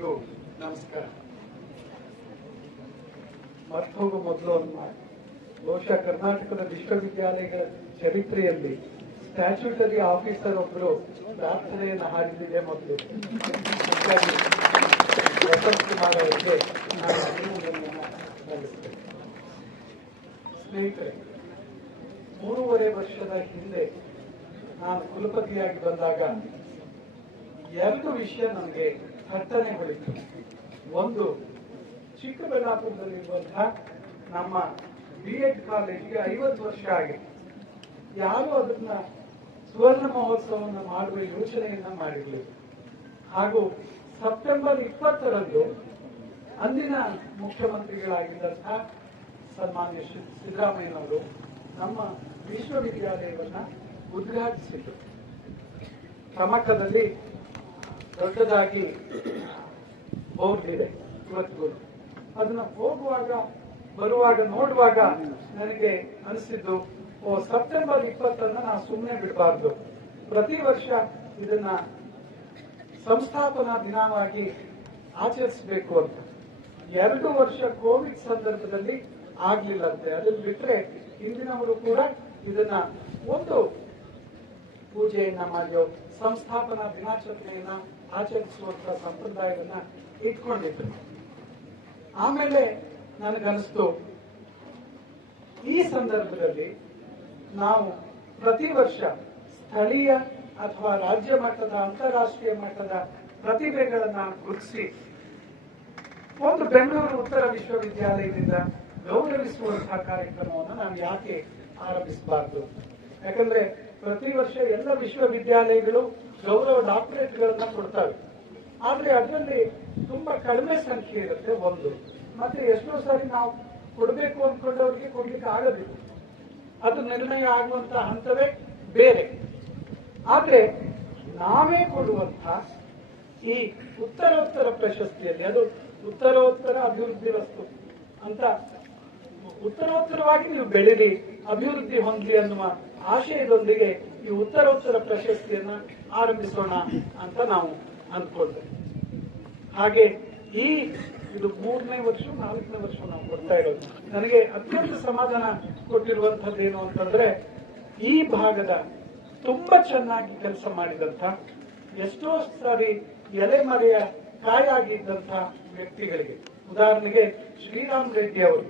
ಎಲ್ರಿಗೂ ನಮಸ್ಕಾರ. ಮರ್ತೋಗು ಮೊದಲು ಬಹುಶಃ ಕರ್ನಾಟಕದ ವಿಶ್ವವಿದ್ಯಾಲಯಗಳ ಚರಿತ್ರೆಯಲ್ಲಿ ಸ್ಟ್ಯಾಚ್ಯೂಟರಿ ಆಫೀಸರ್ ಒಬ್ಬರು ಪ್ರಾರ್ಥನೆಯನ್ನು ಹಾಡಿದಿದೆ ಮೊದಲು. ಸ್ನೇಹಿತರೆ, ಮೂರುವರೆ ವರ್ಷದ ಹಿಂದೆ ನಾನು ಕುಲಪತಿಯಾಗಿ ಬಂದಾಗ ಎರಡು ವಿಷಯ ನನಗೆ ಹೊಳಿತು ಒಂದು ಚಿಕ್ಕಬಳ್ಳಾಪುರದಲ್ಲಿರುವಂತಹ ನಮ್ಮ ಬಿ ಎಡ್ ಕಾಲೇಜಿಗೆ ಐವತ್ತು ವರ್ಷ ಆಗಿದೆ. ಯಾರು ಅದನ್ನ ಸುವರ್ಣ ಮಹೋತ್ಸವವನ್ನು ಮಾಡುವ ಯೋಚನೆಯನ್ನ ಮಾಡಿರಲಿಲ್ಲ. ಹಾಗೂ ಸೆಪ್ಟೆಂಬರ್ ಇಪ್ಪತ್ತರಂದು ಅಂದಿನ ಮುಖ್ಯಮಂತ್ರಿಗಳಾಗಿದ್ದಂತಹ ಸನ್ಮಾನ್ಯ ಸಿದ್ದರಾಮಯ್ಯನವರು ನಮ್ಮ ವಿಶ್ವವಿದ್ಯಾಲಯವನ್ನ ಉದ್ಘಾಟಿಸಿದರು. ಕಮಕದಲ್ಲಿ ದೊಡ್ಡದಾಗಿ ಹೋಗ್ತಿದೆ ಇವತ್ತು. ಅದನ್ನ ಹೋಗುವಾಗ, ಬರುವಾಗ, ನೋಡುವಾಗ ನನಗೆ ಅನಿಸಿದ್ದು, ಓ, ಸೆಪ್ಟೆಂಬರ್ ಇಪ್ಪತ್ತನ್ನ ನಾವು ಸುಮ್ಮನೆ ಬಿಡಬಾರ್ದು. ಪ್ರತಿ ವರ್ಷ ಇದನ್ನ ಸಂಸ್ಥಾಪನಾ ದಿನವಾಗಿ ಆಚರಿಸಬೇಕು ಅಂತ. ಎರಡು ವರ್ಷ ಕೋವಿಡ್ ಸಂದರ್ಭದಲ್ಲಿ ಆಗ್ಲಿಲ್ಲಂತೆ ಅದನ್ನ ಬಿಟ್ರೆ ಹಿಂದಿನವರು ಕೂಡ ಇದನ್ನ ಒಂದು ಪೂಜೆಯನ್ನ ಮಾಡಿಯೋ, ಸಂಸ್ಥಾಪನಾ ದಿನಾಚರಣೆಯನ್ನ ಆಚರಿಸುವಂತ ಸಂಪ್ರದಾಯವನ್ನ ಇಟ್ಕೊಂಡಿದ್ರು. ಆಮೇಲೆ ನನಗನ್ನಿಸ್ತು, ಈ ಸಂದರ್ಭದಲ್ಲಿ ನಾವು ಪ್ರತಿ ವರ್ಷ ಸ್ಥಳೀಯ ಅಥವಾ ರಾಜ್ಯ ಮಟ್ಟದ, ಅಂತಾರಾಷ್ಟ್ರೀಯ ಮಟ್ಟದ ಪ್ರತಿಭೆಗಳನ್ನ ಗುರುತಿಸಿ, ಒಂದು ಬೆಂಗಳೂರು ಉತ್ತರ ವಿಶ್ವವಿದ್ಯಾಲಯದಿಂದ ಗೌರವಿಸುವಂತಹ ಕಾರ್ಯಕ್ರಮವನ್ನು ನಾನು ಯಾಕೆ ಆರಂಭಿಸಬಾರದು? ಯಾಕಂದ್ರೆ ಪ್ರತಿ ವರ್ಷ ಎಲ್ಲ ವಿಶ್ವವಿದ್ಯಾಲಯಗಳು ಗೌರವ ಡಾಕ್ಟರೇಟ್ಗಳನ್ನ ಕೊಡ್ತವೆ ಆದ್ರೆ ಅದರಲ್ಲಿ ತುಂಬಾ ಕಡಿಮೆ ಸಂಖ್ಯೆ ಇರುತ್ತೆ ಒಂದು. ಮತ್ತೆ ಎಷ್ಟೋ ಸಾರಿ ನಾವು ಕೊಡಬೇಕು ಅಂದ್ಕೊಂಡವ್ರಿಗೆ ಕೊಡ್ಲಿಕ್ಕೆ ಆಗಬೇಕು ಅದು ನಿರ್ಣಯ ಆಗುವಂತ ಹಂತವೇ ಬೇರೆ. ಆದ್ರೆ ನಾವೇ ಕೊಡುವಂತ ಈ ಉತ್ತರೋತ್ತರ ಪ್ರಶಸ್ತಿಯಲ್ಲಿ, ಅದು ಉತ್ತರೋತ್ತರ ಅಭಿವೃದ್ಧಿ ವಸ್ತು ಅಂತ, ಉತ್ತರೋತ್ತರವಾಗಿ ನೀವು ಬೆಳೀರಿ ಅಭಿವೃದ್ಧಿ ಹೊಂದಲಿ ಅನ್ನುವ ಆಶಯದೊಂದಿಗೆ ಈ ಉತ್ತರೋತ್ತರ ಪ್ರಶಸ್ತಿಯನ್ನ ಆರಂಭಿಸೋಣ ಅಂತ ನಾವು ಅಂದ್ಕೊಳ್ತೇವೆ ಹಾಗೆ ಈ ಇದು ಮೂರನೇ ವರ್ಷ, ನಾಲ್ಕನೇ ವರ್ಷ ನಾವು ಕೊಡ್ತಾ ಇರೋದು. ನನಗೆ ಅತ್ಯಂತ ಸಮಾಧಾನ ಕೊಟ್ಟಿರುವಂತದ್ದು ಏನು ಅಂತಂದ್ರೆ, ಈ ಭಾಗದ ತುಂಬಾ ಚೆನ್ನಾಗಿ ಕೆಲಸ ಮಾಡಿದಂತ ಎಷ್ಟೋ ಸಾರಿ ಎಲೆಮರೆಯ ಕಾಯಾಗಿದ್ದಂತ ವ್ಯಕ್ತಿಗಳಿಗೆ, ಉದಾಹರಣೆಗೆ ಶ್ರೀರಾಮ್ ರೆಡ್ಡಿ ಅವರು.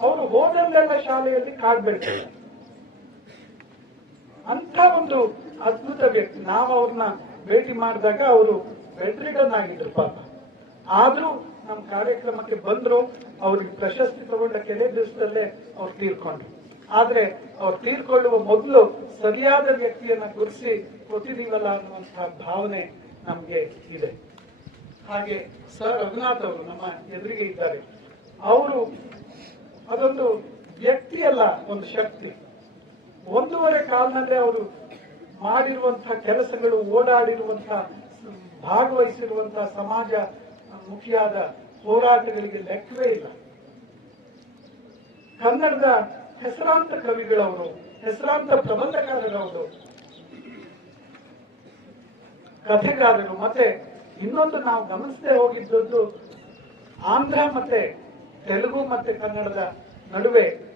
ಅವರು ಹೋದಲ್ಲೆಲ್ಲ ಶಾಲೆಯಲ್ಲಿ ಕಾಡ್ ಬೆಳೆಸಿದ್ದಾರೆ ಅಂತ ಒಂದು ಅದ್ಭುತ ವ್ಯಕ್ತಿ. ನಾವು ಅವ್ರನ್ನ ಭೇಟಿ ಮಾಡಿದಾಗ ಅವರು ಬೆಡ್ರಿಡನ್ ಆಗಿದ್ರು ಪಾಪ. ಆದ್ರೂ ನಮ್ಮ ಕಾರ್ಯಕ್ರಮಕ್ಕೆ ಬಂದ್ರು, ಅವ್ರಿಗೆ ಪ್ರಶಸ್ತಿ ತಗೊಂಡ ಕೆಲ ದಿವಸದಲ್ಲೇ ಅವ್ರು ತೀರ್ಕೊಂಡ್ರು. ಆದ್ರೆ ಅವ್ರು ತೀರ್ಕೊಳ್ಳುವ ಮೊದಲು ಸರಿಯಾದ ವ್ಯಕ್ತಿಯನ್ನ ಗುರುಸಿ ಕೊಟ್ಟಿದೀವಲ್ಲ ಅನ್ನುವಂತಹ ಭಾವನೆ ನಮ್ಗೆ ಇದೆ. ಹಾಗೆ ಸರ್ ರಘುನಾಥ್ ಅವರು ನಮ್ಮ ಎದುರಿಗೆ ಇದ್ದಾರೆ. ಅವರು ಅದೊಂದು ವ್ಯಕ್ತಿಯಲ್ಲ, ಒಂದು ಶಕ್ತಿ. ಒಂದೂವರೆ ಕಾಲನಲ್ಲೇ ಅವರು ಮಾಡಿರುವಂತಹ ಕೆಲಸಗಳು ಓಡಾಡಿರುವಂತಹ ಭಾಗವಹಿಸಿರುವಂತಹ ಸಮಾಜ ಮುಖಿಯಾದ ಹೋರಾಟಗಳಿಗೆ ಲೆಕ್ಕವೇ ಇಲ್ಲ. ಕನ್ನಡದ ಹೆಸರಾಂತ ಕವಿಗಳವರು, ಹೆಸರಾಂತ ಪ್ರಬಂಧಕಾರರವರು, ಕಥೆಗಾರರು, ಮತ್ತೆ ಇನ್ನೊಂದು ನಾವು ಗಮನಿಸದೇ ಹೋಗಿದ್ದದ್ದು ಆಂಧ್ರ ಮತ್ತೆ ತೆಲುಗು ಮತ್ತೆ ಕನ್ನಡದ ನಡುವೆ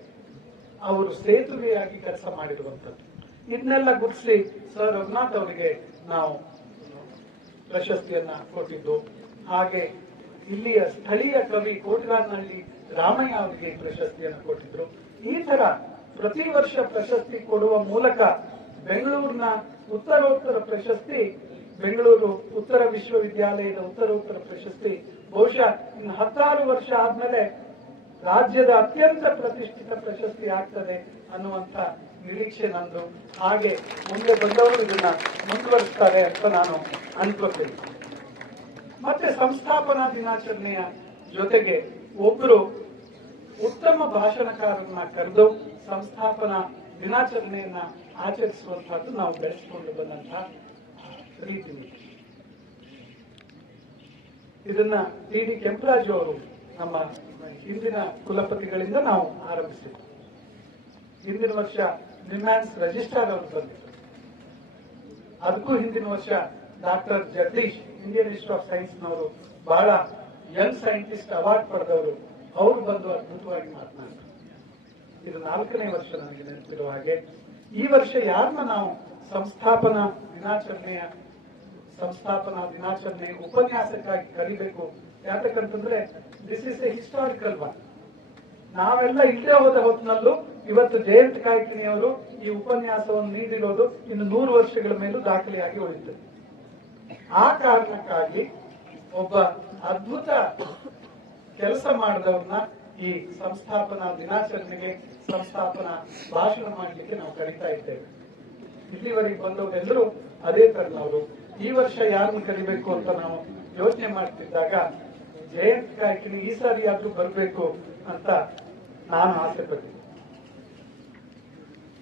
ಅವರು ಸೇತುವೆಯಾಗಿ ಕೆಲಸ ಮಾಡಿರುವಂತದ್ದು ಇದನ್ನೆಲ್ಲ ಗುರುತಿಸಿ, ಸರ್ ರಘುನಾಥ್ ಅವರಿಗೆ ನಾವು ಪ್ರಶಸ್ತಿಯನ್ನ ಕೊಟ್ಟಿದ್ದು. ಹಾಗೆ ಇಲ್ಲಿಯ ಸ್ಥಳೀಯ ಕವಿ ಕೋಟಗಾನಹಳ್ಳಿ ರಾಮಯ್ಯ ಅವರಿಗೆ ಪ್ರಶಸ್ತಿಯನ್ನು ಕೊಟ್ಟಿದ್ರು. ಈ ತರ ಪ್ರತಿ ವರ್ಷ ಪ್ರಶಸ್ತಿ ಕೊಡುವ ಮೂಲಕ ಬೆಂಗಳೂರಿನ ಉತ್ತರೋತ್ತರ ಪ್ರಶಸ್ತಿ, ಬೆಂಗಳೂರು ಉತ್ತರ ವಿಶ್ವವಿದ್ಯಾಲಯದ ಉತ್ತರೋತ್ತರ ಪ್ರಶಸ್ತಿ, ಬಹುಶಃ ಇನ್ನು ಹತ್ತಾರು ವರ್ಷ ಆದ್ಮೇಲೆ ರಾಜ್ಯದ ಅತ್ಯಂತ ಪ್ರತಿಷ್ಠಿತ ಪ್ರಶಸ್ತಿ ಆಗ್ತದೆ ಅನ್ನುವಂತ ನಿರೀಕ್ಷೆ ನಂದು. ಹಾಗೆ ಮುಂದೆ ಬಂದವರು ಇದನ್ನ ಮುಂದುವರಿಸ್ತಾರೆ ಅಂತ ನಾನು ಅನ್ಕೋತೀನಿ ಮತ್ತೆ ಸಂಸ್ಥಾಪನಾ ದಿನಾಚರಣೆಯ ಜೊತೆಗೆ ಒಬ್ಬರು ಉತ್ತಮ ಭಾಷಣಕಾರರನ್ನ ಕರೆದು ಸಂಸ್ಥಾಪನಾ ದಿನಾಚರಣೆಯನ್ನ ಆಚರಿಸುವಂತಹದ್ದು ನಾವು ಬೆಳೆಸಿಕೊಂಡು ಬಂದಂತಹ ರೀತಿ. ಇದನ್ನ ಡಿ ಡಿ ಕೆಂಪರಾಜು ಅವರು ನಮ್ಮ ಹಿಂದಿನ ಕುಲಪತಿಗಳಿಂದ ನಾವು ಆರಂಭಿಸಿದ್ವಿ. ಹಿಂದಿನ ವರ್ಷ ನಿಮ್ಯಾನ್ಸ್ ರಿಜಿಸ್ಟ್ರಾರ್ ಅವರು ಬಂದಿದ್ರು ಅದಕ್ಕೂ ಹಿಂದಿನ ವರ್ಷ doctor Jagadish, Indian institute of ಸೈನ್ಸ್ನವರು ಬಹಳ ಯಂಗ್ ಸೈಂಟಿಸ್ಟ್ ಅವಾರ್ಡ್ ಪಡೆದವರು ಅವರು ಬಂದು ಅದ್ಭುತವಾಗಿ ಮಾತನಾಡಿದ್ರು. ಇದು ನಾಲ್ಕನೇ ವರ್ಷ ನನಗೆ ನೆನಪಿರುವ ಹಾಗೆ. ಈ ವರ್ಷ ಯಾರನ್ನ ನಾವು ಸಂಸ್ಥಾಪನಾ ದಿನಾಚರಣೆಯ ಸಂಸ್ಥಾಪನಾ ದಿನಾಚರಣೆ ಉಪನ್ಯಾಸಕ್ಕಾಗಿ ಕರಿಬೇಕು ಯಾಕಂತಂದ್ರೆ this is a historical one ನಾವೆಲ್ಲ ಇಲ್ಲೇ ಹೋದ ಹೊತ್ತಿನಲ್ಲೂ ಇವತ್ತು ಜಯಂತ್ ಕಾಯ್ಕಿಣಿಯವರು ಈ ಉಪನ್ಯಾಸವನ್ನು ನೀಡಿರೋದು ಇನ್ನು ನೂರು ವರ್ಷಗಳ ಮೇಲೂ ದಾಖಲೆಯಾಗಿ ಉಳಿತು ಆ ಕಾರಣಕ್ಕಾಗಿ ಒಬ್ಬ ಅದ್ಭುತ ಕೆಲಸ ಮಾಡಿದವ್ರನ್ನ ಈ ಸಂಸ್ಥಾಪನಾ ದಿನಾಚರಣೆಗೆ ಸಂಸ್ಥಾಪನಾ ಭಾಷಣ ಮಾಡಲಿಕ್ಕೆ ನಾವು ಕರೀತಾ ಇದ್ದೇವೆ. ಇಲ್ಲಿವರೆಗೆ ಬಂದವರೆಲ್ಲರೂ ಅದೇ ತರನವರು ಈ ವರ್ಷ ಯಾರನ್ನು ಕರಿಬೇಕು ಅಂತ ನಾವು ಯೋಚನೆ ಮಾಡ್ತಿದ್ದಾಗ ಜಯಂತ್ ಕಾಯ್ಕಿಣಿ ಈ ಸಾರಿ ಆದ್ರೂ ಬರಬೇಕು ಅಂತ ನಾನು ಆಸೆ ಪಟ್ಟಿದ್ದೆ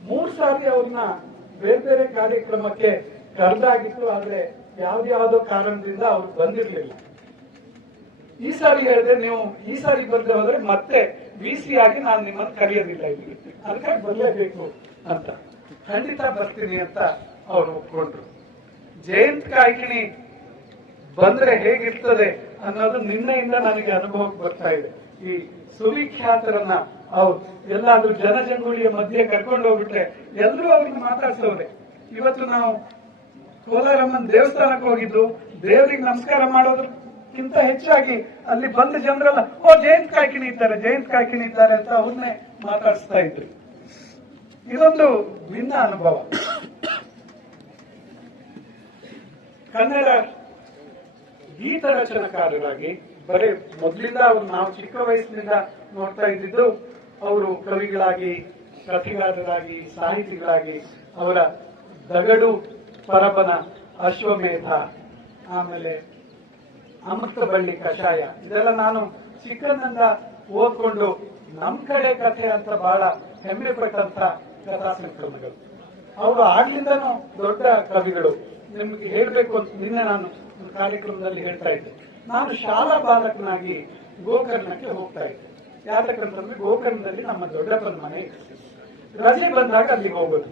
ಮೂರ್ ಸಾರಿ ಅವ್ರನ್ನ ಬೇರೆ ಬೇರೆ ಕಾರ್ಯಕ್ರಮಕ್ಕೆ ಕರೆದಾಗಿತ್ತು, ಆದ್ರೆ ಯಾವ್ದಾವುದೋ ಕಾರಣದಿಂದ ಅವ್ರು ಬಂದಿರ್ಲಿಲ್ಲ. ಈ ಸಾರಿ ಹೇಳಿದ್ರೆ ನೀವು ಈ ಸಾರಿ ಬಂದ್ರೆ ಹೋದ್ರೆ ಮತ್ತೆ ವಿ ಆಗಿ ನಾನು ನಿಮ್ಮನ್ನು ಕರೆಯೋದಿಲ್ಲ ಇಲ್ಲಿ. ಅದಕ್ಕಾಗಿ ಬರಲೇಬೇಕು ಅಂತ. ಖಂಡಿತ ಬರ್ತೀನಿ ಅಂತ ಅವ್ರು ಒಪ್ಕೊಂಡ್ರು. ಜಯಂತ್ ಕಾಯ್ಕಿಣಿ ಬಂದ್ರೆ ಹೇಗಿರ್ತದೆ? ಅನ್ನೋದು ನಿನ್ನೆಯಿಂದ ನನಗೆ ಅನುಭವಕ್ಕೆ ಬರ್ತಾ ಇದೆ. ಈ ಸುವಿಖ್ಯಾತರನ್ನ ಅವ್ರು ಎಲ್ಲಾದ್ರೂ ಜನಜಂಗುಳಿಯ ಮಧ್ಯೆ ಕರ್ಕೊಂಡು ಹೋಗ್ಬಿಟ್ರೆ ಎಲ್ಲರೂ ಅವ್ರಿಗೆ ಮಾತಾಡ್ಸವ್ರೆ. ಇವತ್ತು ನಾವು ಕೋಲಾರಮ್ಮನ ದೇವಸ್ಥಾನಕ್ಕೆ ಹೋಗಿದ್ದು, ದೇವರಿಗೆ ನಮಸ್ಕಾರ ಮಾಡೋದಕ್ಕಿಂತ ಹೆಚ್ಚಾಗಿ ಅಲ್ಲಿ ಬಂದ ಜನರೆಲ್ಲ, ಓ, ಜಯಂತ್ ಕಾಯ್ಕಿಣಿ ಇದ್ದಾರೆ, ಜಯಂತ್ ಕಾಯ್ಕಿಣಿ ಇದ್ದಾರೆ ಅಂತ ಅವ್ರನ್ನೇ ಮಾತಾಡಿಸ್ತಾ ಇದ್ರು. ಇದೊಂದು ಭಿನ್ನ ಅನುಭವ. ಕನ್ನಡ ಗೀತ ರಚನಕಾರರಾಗಿ ಬರೇ ಮೊದಲಿಂದ ಅವರು ನಾವು ಚಿಕ್ಕ ವಯಸ್ಸಿನಿಂದ ನೋಡ್ತಾ ಇದ್ದಿದ್ದು ಅವರು ಕವಿಗಳಾಗಿ ಕಥೆಗಾರರಾಗಿ ಸಾಹಿತಿಗಳಾಗಿ ಅವರ ದಗಡು ಪರಬನ ಅಶ್ವಮೇಧ, ಆಮೇಲೆ ಅಮೃತ ಬಳ್ಳಿ ಕಷಾಯ. ಇದೆಲ್ಲ ನಾನು ಚಿಕ್ಕನಿಂದ ಓದ್ಕೊಂಡು ನಮ್ ಕಡೆ ಕಥೆ ಅಂತ ಬಹಳ ಹೆಮ್ಮೆ ಪಟ್ಟಂತ ಕಥಾ ಸಂಕಲನಗಳು ಅವರು ಆಗ್ಲಿಂದನೂ ದೊಡ್ಡ ಕವಿಗಳು. ನಿಮ್ಗೆ ಹೇಳ್ಬೇಕು ಅಂತ ನಿನ್ನೆ ನಾನು ಕಾರ್ಯಕ್ರಮದಲ್ಲಿ ಹೇಳ್ತಾ ಇದ್ದೆ. ನಾನು ಶಾಲಾ ಬಾಲಕನಾಗಿ ಗೋಕರ್ಣಕ್ಕೆ ಹೋಗ್ತಾ ಇದ್ದೆ. ಯಾತಕ್ಕಂತಂದ್ರೆ ಗೋಕರ್ಣದಲ್ಲಿ ನಮ್ಮ ದೊಡ್ಡಪ್ಪನ ಮನೆ. ರಜೆ ಬಂದಾಗ ಅಲ್ಲಿ ಹೋಗೋದು.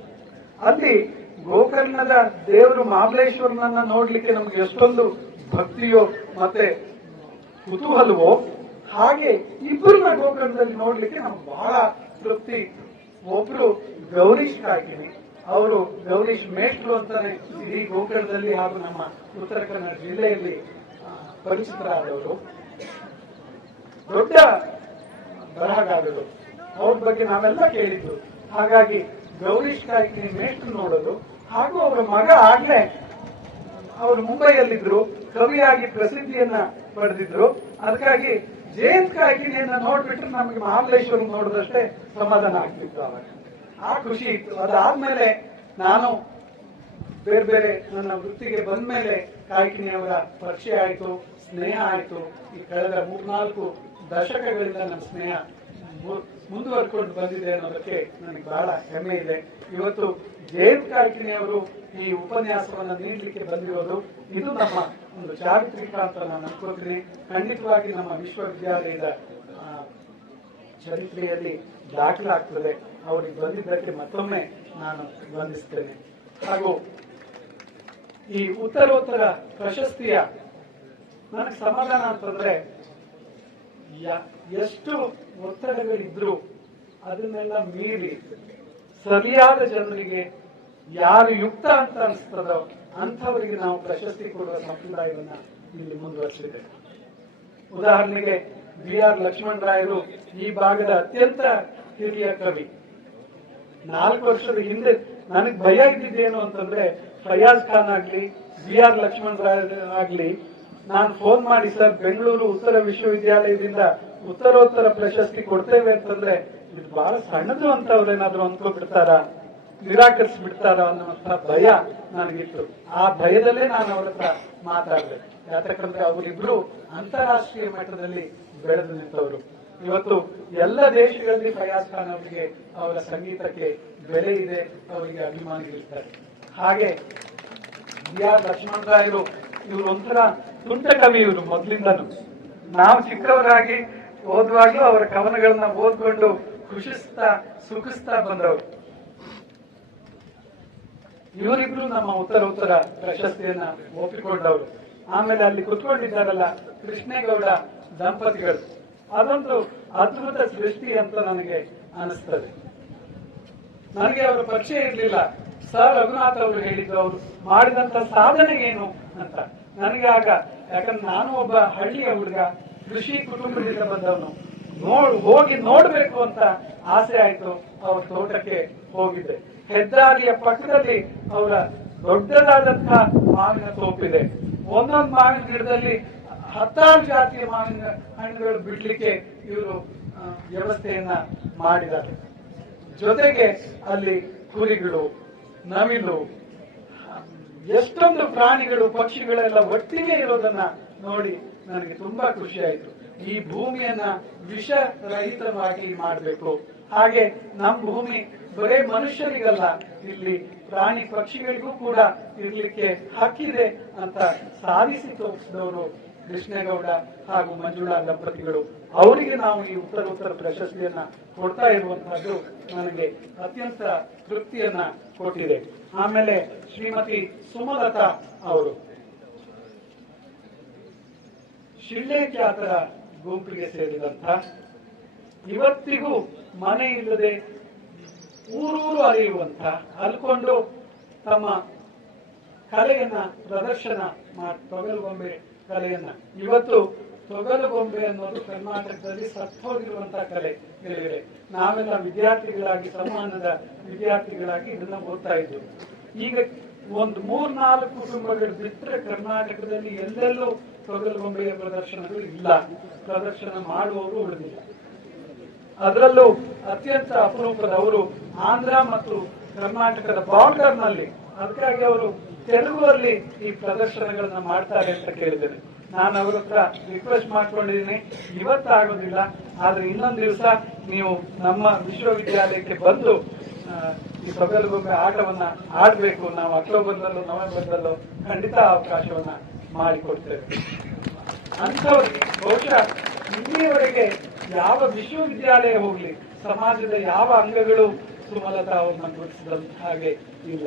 ಅಲ್ಲಿ ಗೋಕರ್ಣದ ದೇವರು ಮಹಾಬಲೇಶ್ವರನನ್ನ ನೋಡ್ಲಿಕ್ಕೆ ನಮ್ಗೆ ಎಷ್ಟೊಂದು ಭಕ್ತಿಯೋ ಮತ್ತೆ ಕುತೂಹಲವೋ, ಹಾಗೆ ಇಬ್ಬರನ್ನ ಗೋಕರ್ಣದಲ್ಲಿ ನೋಡ್ಲಿಕ್ಕೆ ನಮ್ಗೆ ಬಹಳ ತೃಪ್ತಿ. ಒಬ್ರು ಕಾಯ್ಕಿನಿ ಅವರು ಗೌರೀಶ್ ಮೇಷ್ಟ್ರು ಅಂತಾನೆ ಇಡೀ ಗೋಕರ್ಣದಲ್ಲಿ ಹಾಗೂ ನಮ್ಮ ಉತ್ತರ ಕನ್ನಡ ಜಿಲ್ಲೆಯಲ್ಲಿ ಪರಿಚಿತರಾದವರು. ದೊಡ್ಡ ಬರಹಗಾರರು. ಅವ್ರ ಬಗ್ಗೆ ನಾವೆಲ್ಲ ಕೇಳಿದ್ದು. ಹಾಗಾಗಿ ಗೌರೀಶ್ ಕಾಯ್ಕಿನಿ ಮೇಷ್ಟ್ರು ನೋಡೋದು. ಹಾಗೂ ಅವರ ಮಗ ಆಗ್ಲೇ ಅವರು ಮುಂಬೈಯಲ್ಲಿದ್ರು. ಕವಿಯಾಗಿ ಪ್ರಸಿದ್ಧಿಯನ್ನ ಪಡೆದಿದ್ರು. ಅದಕ್ಕಾಗಿ ಜಯಂತ್ ಕಾಯ್ಕಿಣಿಯನ್ನ ನೋಡ್ಬಿಟ್ರೆ ನಮಗೆ ಮಹಾಬಲೇಶ್ವರ ನೋಡಿದಷ್ಟೇ ಸಮಾಧಾನ ಆಗ್ತಿತ್ತು ಅವಾಗ ಆ ಖುಷಿ ಇತ್ತು. ಅದಾದ್ಮೇಲೆ ನಾನು ಬೇರೆ ಬೇರೆ ನನ್ನ ವೃತ್ತಿಗೆ ಬಂದ ಮೇಲೆ ಕಾಯ್ಕಿಣಿಯವರ ಪರಿಚಯ ಆಯಿತು, ಸ್ನೇಹ ಆಯಿತು. ಈ ಕಳೆದ ಮೂರ್ನಾಲ್ಕು ದಶಕಗಳಿಂದ ನಮ್ಮ ಸ್ನೇಹ ಮುಂದುವರ್ಕೊಂಡು ಬಂದಿದೆ ಅನ್ನೋದಕ್ಕೆ ನನಗೆ ಬಹಳ ಹೆಮ್ಮೆ ಇದೆ. ಇವತ್ತು ಜಯಂತ್ ಕಾಯ್ಕಿಣಿ ಅವರು ಈ ಉಪನ್ಯಾಸವನ್ನು ನೀಡಲಿಕ್ಕೆ ಬಂದಿರೋದು ಇದು ನಮ್ಮ ಒಂದು ಚಾರಿತ್ರಿಕ ಅಂತ ನಾನು ಅನ್ಕೋತೀನಿ ಖಂಡಿತವಾಗಿ ನಮ್ಮ ವಿಶ್ವವಿದ್ಯಾಲಯದ ಚರಿತ್ರೆಯಲ್ಲಿ ದಾಖಲಾಗ್ತದೆ. ಅವರಿಗೆ ಬಂದಿದ್ದಕ್ಕೆ ಮತ್ತೊಮ್ಮೆ ನಾನು ವಂದಿಸ್ತೇನೆ. ಹಾಗೂ ಈ ಉತ್ತರೋತ್ತರ ಪ್ರಶಸ್ತಿಯ ನನಗೆ ಸಮಾಧಾನ ಅಂತಂದ್ರೆ ಎಷ್ಟು ಒತ್ತಡಗಳಿದ್ರು ಅದನ್ನೆಲ್ಲ ಮೀರಿ ಸರಿಯಾದ ಜನರಿಗೆ ಯಾರು ಯುಕ್ತ ಅಂತ ಅನಿಸ್ತದೋ ಅಂಥವರಿಗೆ ನಾವು ಪ್ರಶಸ್ತಿ ಕೊಡುವ ಸಂಪ್ರದಾಯವನ್ನ ಇಲ್ಲಿ ಮುಂದುವರಿಸಿದೆ ಉದಾಹರಣೆಗೆ ಬಿ ಆರ್ ಲಕ್ಷ್ಮಣ ರಾಯರು ಈ ಭಾಗದ ಅತ್ಯಂತ ಹಿರಿಯ ಕವಿ. ನಾಲ್ಕು ವರ್ಷದ ಹಿಂದೆ ನನಗೆ ಭಯ ಇದ್ದಿದ್ದೇನು ಅಂತಂದ್ರೆ ಫಯಾಜ್ ಖಾನ್ ಆಗ್ಲಿ ಬಿ ಆರ್ ಲಕ್ಷ್ಮಣ್ ರಾಯ್ ಆಗ್ಲಿ, ನಾನು ಫೋನ್ ಮಾಡಿ ಸರ್ ಬೆಂಗಳೂರು ಉತ್ತರ ವಿಶ್ವವಿದ್ಯಾಲಯದಿಂದ ಉತ್ತರೋತ್ತರ ಪ್ರಶಸ್ತಿ ಕೊಡ್ತೇವೆ ಅಂತಂದ್ರೆ, ಇದು ಬಹಳ ಸಣ್ಣದು ಅಂತ ಅವ್ರೇನಾದ್ರು ಅಂದ್ಕೊಂಡ್ಬಿಡ್ತಾರ? ನಿರಾಕರಿಸಿ ಬಿಡ್ತಾರ ಅನ್ನುವಂತ ಭಯ ನನಗಿತ್ತು. ಆ ಭಯದಲ್ಲೇ ನಾನು ಅವ್ರ ಹತ್ರ ಮಾತಾಡಿದೆ. ಯಾತಕ್ಕಂದ್ರೆ ಅವರಿಬ್ರು ಅಂತಾರಾಷ್ಟ್ರೀಯ ಮಟ್ಟದಲ್ಲಿ ಬೆಳೆದು ನಿಂತವರು. ಇವತ್ತು ಎಲ್ಲ ದೇಶಗಳಲ್ಲಿ ಫಯಾಜ್ ಅವರಿಗೆ ಅವರ ಸಂಗೀತಕ್ಕೆ ಬೆಲೆ ಇದೆ, ಅವರಿಗೆ ಅಭಿಮಾನಿಗಳಿರ್ತಾರೆ ಹಾಗೆ ಬಿ ಆರ್ ಲಕ್ಷ್ಮಣ ರಾಯರು ಇವರು ಒಂಥರ ತುಂಟ ಕವಿ ಇವರು ಮೊದಲಿಂದನು. ನಾವು ಚಿಕ್ಕವರಾಗಿ ಓದುವಾಗ್ಲೂ ಅವರ ಕವನಗಳನ್ನ ಓದ್ಕೊಂಡು ಖುಷಿಸ್ತಾ, ಸುಖಿಸ್ತಾ ಬಂದವರು. ಇವರಿಬ್ರು ನಮ್ಮ ಉತ್ತರ ಉತ್ತರ ಪ್ರಶಸ್ತಿಯನ್ನ ಒಪ್ಪಿಕೊಂಡವರು. ಆಮೇಲೆ ಅಲ್ಲಿ ಕುತ್ಕೊಂಡಿದ್ದಾರಲ್ಲ ಕೃಷ್ಣೇಗೌಡ ದಂಪತಿಗಳು. ಅದೊಂದು ಅದ್ಭುತ ಸೃಷ್ಟಿ ಅಂತ ನನಗೆ ಅನಿಸ್ತದೆ. ನನಗೆ ಅವರ ಪರಿಚಯ ಇರಲಿಲ್ಲ. ಸರ್ ರಘುನಾಥ್ ಅವರು ಹೇಳಿದ್ರು ಅವರು ಮಾಡಿದಂತ ಸಾಧನೆ ಏನು ಅಂತ. ನನಗೆ ಆಗ, ಯಾಕಂದ್ರೆ ನಾನು ಒಬ್ಬ ಹಳ್ಳಿಯ ಹುಡುಗ, ಕೃಷಿ ಕುಟುಂಬದಿಂದ ಬಂದವನು. ನೋಡ್, ಹೋಗಿ ನೋಡ್ಬೇಕು ಅಂತ ಆಸೆ ಆಯ್ತು. ಅವ್ರ ತೋಟಕ್ಕೆ ಹೋಗಿದ್ದೆ. ಹೆದ್ದಾರಿಯ ಪಕ್ಕದಲ್ಲಿ ಅವರ ದೊಡ್ಡದಾದಂತಹ ಮಾವಿನ ತೋಪಿದೆ ಒಂದೊಂದು ಮಾವಿನ ಗಿಡದಲ್ಲಿ ಹತ್ತಾರು ಜಾತಿಯ ಮಾವಿನ ಹಣ್ಣುಗಳು ಬಿಡ್ಲಿಕ್ಕೆ ಇವರು ವ್ಯವಸ್ಥೆಯನ್ನ ಮಾಡಿದ್ದಾರೆ. ಜೊತೆಗೆ ಅಲ್ಲಿ ಕುರಿಗಳು, ನವಿಲು, ಎಷ್ಟೊಂದು ಪ್ರಾಣಿಗಳು, ಪಕ್ಷಿಗಳೆಲ್ಲ ಒಟ್ಟಿಗೆ ಇರೋದನ್ನ ನೋಡಿ ನನಗೆ ತುಂಬಾ ಖುಷಿ ಆಯ್ತು. ಈ ಭೂಮಿಯನ್ನ ವಿಷ ರಹಿತವಾಗಿ ಮಾಡಬೇಕು. ಹಾಗೆ ನಮ್ಮ ಭೂಮಿ ಬರೇ ಮನುಷ್ಯರಿಗಲ್ಲ. ಇಲ್ಲಿ ಪ್ರಾಣಿ ಪಕ್ಷಿಗಳಿಗೂ ಕೂಡ ಇರ್ಲಿಕ್ಕೆ ಹಕ್ಕಿದೆ ಅಂತ ಸಾಧಿಸಿ ತೋರಿಸಿದವರು ಕೃಷ್ಣೇಗೌಡ ಹಾಗೂ ಮಂಜುಳಾ ದಂಪತಿಗಳು. ಅವರಿಗೆ ನಾವು ಈ ಉತ್ತರ ಉತ್ತರ ಪ್ರಶಸ್ತಿಯನ್ನ ಕೊಡ್ತಾ ಇರುವಂತಹದ್ದು ನನಗೆ ಅತ್ಯಂತ ತೃಪ್ತಿಯನ್ನ ಕೊಟ್ಟಿದೆ. ಆಮೇಲೆ ಶ್ರೀಮತಿ ಸುಮಲತಾ ಅವರು. ಶಿಳ್ಳೆ ಖ್ಯಾತರ ಗುಂಪಿಗೆ ಸೇರಿದಂತ ಇವತ್ತಿಗೂ ಮನೆ ಇಲ್ಲದೆ ಊರೂರು ಅರಿಯುವಂತ, ಅಲ್ಕೊಂಡು ತಮ್ಮ ಕಲೆಯನ್ನ, ಪ್ರದರ್ಶನ ಮಾಡಿ ತೊಗಲುಗೊಂಬೆ ಕಲೆಯನ್ನ. ಇವತ್ತು ತೊಗಲುಗೊಂಬೆ ಅನ್ನೋದು ಕರ್ನಾಟಕದಲ್ಲಿ ಸತ್ತೋಗಿರುವಂತಹ ಕಲೆ ಗೆಳೆಯರೆ. ನಾವೆಲ್ಲ ವಿದ್ಯಾರ್ಥಿಗಳಾಗಿ ಸಮಾನದ ವಿದ್ಯಾರ್ಥಿಗಳಾಗಿ ಇದನ್ನ ಓದ್ತಾ ಇದ್ವಿ. ಈಗ ಒಂದು ಮೂರ್ ನಾಲ್ಕು ಕುಟುಂಬಗಳು ಬಿಟ್ಟರೆ ಕರ್ನಾಟಕದಲ್ಲಿ ಎಲ್ಲೆಲ್ಲೂ ತೊಗಲುಗೊಂಬೆಯ ಪ್ರದರ್ಶನಗಳು ಇಲ್ಲ. ಪ್ರದರ್ಶನ ಮಾಡುವವರು ಉಳಿದಿಲ್ಲ. ಅದರಲ್ಲೂ ಅತ್ಯಂತ ಅಪರೂಪದವರು ಆಂಧ್ರ ಮತ್ತು ಕರ್ನಾಟಕದ ಬಾರ್ಡರ್ನಲ್ಲಿ ಅದಕ್ಕಾಗಿ ಅವರು ತೆಲುಗುವಲ್ಲಿ ಈ ಪ್ರದರ್ಶನಗಳನ್ನ ಮಾಡ್ತಾರೆ ಅಂತ ಕೇಳಿದ್ದೇನೆ. ನಾನು ಅವ್ರ ಹತ್ರ ರಿಕ್ವೆಸ್ಟ್ ಮಾಡ್ಕೊಂಡಿದ್ದೀನಿ. ಇವತ್ತಾಗೋದಿಲ್ಲ ಆದ್ರೆ ಇನ್ನೊಂದು ದಿವಸ ನೀವು ನಮ್ಮ ವಿಶ್ವವಿದ್ಯಾಲಯಕ್ಕೆ ಬಂದು ಈ ಬಗ್ಗೆ ಆಟವನ್ನ ಆಡ್ಬೇಕು. ನಾವು ಅಕ್ಟೋಬರ್ದಲ್ಲೂ ನವೆಂಬರ್ದಲ್ಲೂ ಖಂಡಿತ ಅವಕಾಶವನ್ನ ಮಾಡಿಕೊಡ್ತೇವೆ. ಅಂಥವ್ರು ಬಹುಶಃ ಇಲ್ಲಿಯವರೆಗೆ ಯಾವ ವಿಶ್ವವಿದ್ಯಾಲಯ ಹೋಗ್ಲಿ ಸಮಾಜದ ಯಾವ ಅಂಗಗಳು ಸುಮಲತಾ ಅವರನ್ನ ಗುರುತಿಸಿದಂತ ಹಾಗೆ ಇಲ್ಲ.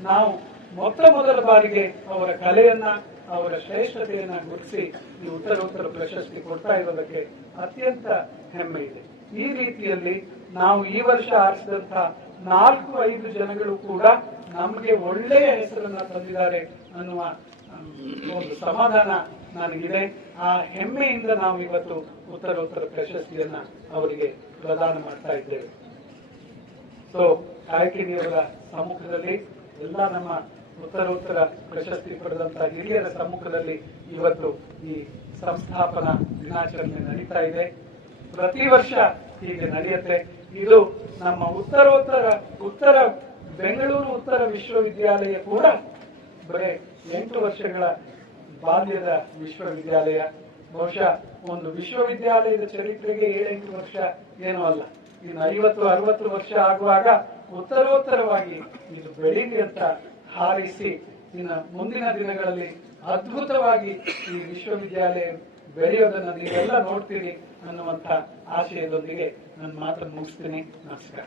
ನಾವು ಮೊತ್ತ ಮೊದಲ ಬಾರಿಗೆ ಅವರ ಕಲೆಯನ್ನ, ಅವರ ಶ್ರೇಷ್ಠತೆಯನ್ನ ಗುರುತಿಸಿ ಈ ಉತ್ತರ ಪ್ರಶಸ್ತಿ ಕೊಡ್ತಾ ಇರೋದಕ್ಕೆ ಅತ್ಯಂತ ಹೆಮ್ಮೆ ಇದೆ. ಈ ರೀತಿಯಲ್ಲಿ ನಾವು ಈ ವರ್ಷ ಆರಿಸಿದಂತ ನಾಲ್ಕು ಐದು ಜನಗಳು ಕೂಡ ನಮಗೆ ಒಳ್ಳೆಯ ಹೆಸರನ್ನ ತಂದಿದ್ದಾರೆ ಅನ್ನುವ ಒಂದು ಸಮಾಧಾನ ನನಗಿದೆ ಆ ಹೆಮ್ಮೆಯಿಂದ ನಾವು ಇವತ್ತು ಉತ್ತರ ಉತ್ತರ ಪ್ರಶಸ್ತಿಯನ್ನ ಅವರಿಗೆ ಪ್ರದಾನ ಮಾಡ್ತಾ ಇದ್ದೇವೆ. ಸೊ ಕಾಯ್ಕಿಣಿಯವರ ಸಮ್ಮುಖದಲ್ಲಿ ಎಲ್ಲ ನಮ್ಮ ಉತ್ತರ ಉತ್ತರ ಪ್ರಶಸ್ತಿ ಪಡೆದಂತಹ ಹಿರಿಯರ ಸಮ್ಮುಖದಲ್ಲಿ ಇವತ್ತು ಈ ಸಂಸ್ಥಾಪನಾ ದಿನಾಚರಣೆ ನಡೀತಾ ಇದೆ. ಪ್ರತಿ ವರ್ಷ ಹೀಗೆ ನಡೆಯುತ್ತೆ. ಇದು ನಮ್ಮ ಉತ್ತರೋತ್ತರ, ಉತ್ತರ ಬೆಂಗಳೂರು ಉತ್ತರ ವಿಶ್ವವಿದ್ಯಾಲಯ ಕೂಡ ಬರೇ ಎಂಟು ವರ್ಷಗಳ ಬಾಲ್ಯದ ವಿಶ್ವವಿದ್ಯಾಲಯ. ಬಹುಶಃ ಒಂದು ವಿಶ್ವವಿದ್ಯಾಲಯದ ಚರಿತ್ರೆಗೆ ಏಳೆಂಟು ವರ್ಷ ಏನೂ ಅಲ್ಲ. ಇನ್ನು ಐವತ್ತು, ಅರವತ್ತು ವರ್ಷ ಆಗುವಾಗ ಉತ್ತರೋತ್ತರವಾಗಿ ಇದು ಬೆಳಿಗ್ಗೆ ಅಂತ ಹಾರಿಸಿ ಇನ್ನು ಮುಂದಿನ ದಿನಗಳಲ್ಲಿ ಅದ್ಭುತವಾಗಿ ಈ ವಿಶ್ವವಿದ್ಯಾಲಯ ಬೆಳೆಯೋದನ್ನ ನೀವೆಲ್ಲ ನೋಡ್ತೀರಿ ಅನ್ನುವಂತ ಆಶಯದೊಂದಿಗೆ ನನ್ನ ಮಾತನ್ನು ಮುಗಿಸ್ತೀನಿ. ನಮಸ್ಕಾರ.